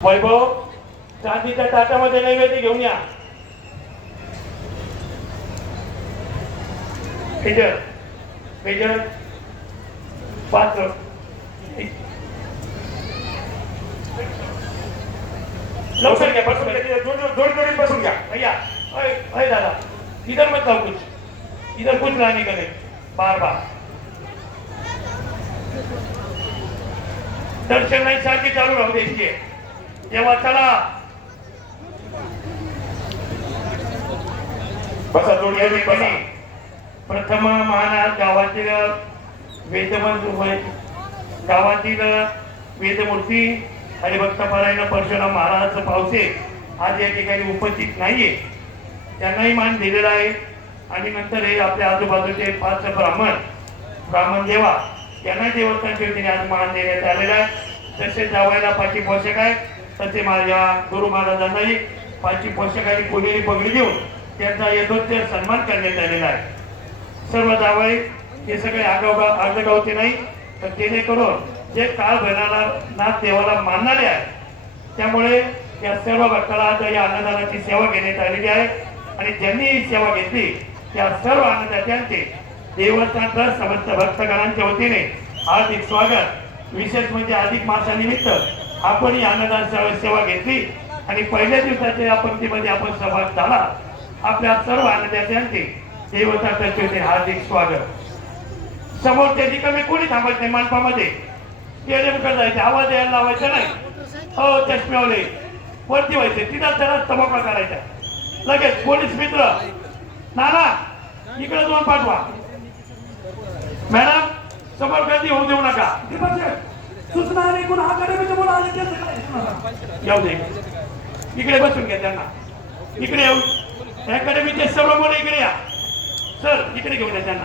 वैभव चांदीच्या ताटामध्ये नैवेद्य घेऊन या. मेजर मेजर पात्र लवकर घ्या. बसून घ्या. जोडी बसून घ्या. भैया अय दादा इधर मत जाओ, कुछ इधर कुछ लाने का नहीं, बार बार दर्शन नाही सारखी चालू राहू द्यायची. तेव्हा चला बसा. जोडी बसा. प्रथम महाराज गावातील गावातील वेदमूर्ती हरिभक्त पारायण परशुराम महाराज पावसे आज या ठिकाणी उपस्थित नाहीये. त्यांनाही मान दिलेला आहे. आणि नंतर हे आपल्या आजूबाजूचे 5 ब्राह्मण देवा त्यांना देवस्थानच्या वतीने आज मान देण्यात आलेला आहे. जसे जावायला 5 पोषक आहेत तसे माझ्या गुरु महाराजांनाही 5 पोषकांनी कोणीही पगडी देऊन त्यांचा यथोचित सन्मान करण्यात आलेला आहे. सर्व जावई हे सगळे आगगावचे नाही, तर जेणेकरून जे काळ भैराला नाथ देवाला मानणारे आहे त्यामुळे या सर्व भक्ताला आज या अन्नदानाची सेवा घेण्यात आलेली आहे. आणि ज्यांनी ही सेवा घेतली त्या सर्व अन्नदात्यांचे देवस्थान ट्रस्ट समस्त भक्तगणांच्या वतीने हार्दिक स्वागत. विशेष म्हणजे अधिक मासानिमित्त आपण ही अन्नदान सेवा घेतली आणि पहिल्या दिवसाच्या या पंक्तीमध्ये आपण सहभाग झाला. आपल्या सर्व अन्नदात्यांचे देवस्थान ट्रस्टच्या वतीने हार्दिक स्वागत. समोरच्या ठिकाणी कोणी थांबत नाही. मानपामध्ये स्टेडियमकडे जायचे, आवाज यायला लावायचा नाही. हो चष्मेवाले वरती व्हायचे, तिथं जरा तमाशा करायचा. लगेच पोलीस मित्र नाना इकडे जाऊन पाठवा. मॅडम समोर गर्दी होऊ देऊ नका. सूचना ऐकून अकॅडमीचे मुलं आले येऊ दे. इकडे बसून घ्या त्यांना. इकडे येऊ. अकॅडमीचे सर्व मुलं इकडे या. सर इकडे घेऊन या त्यांना.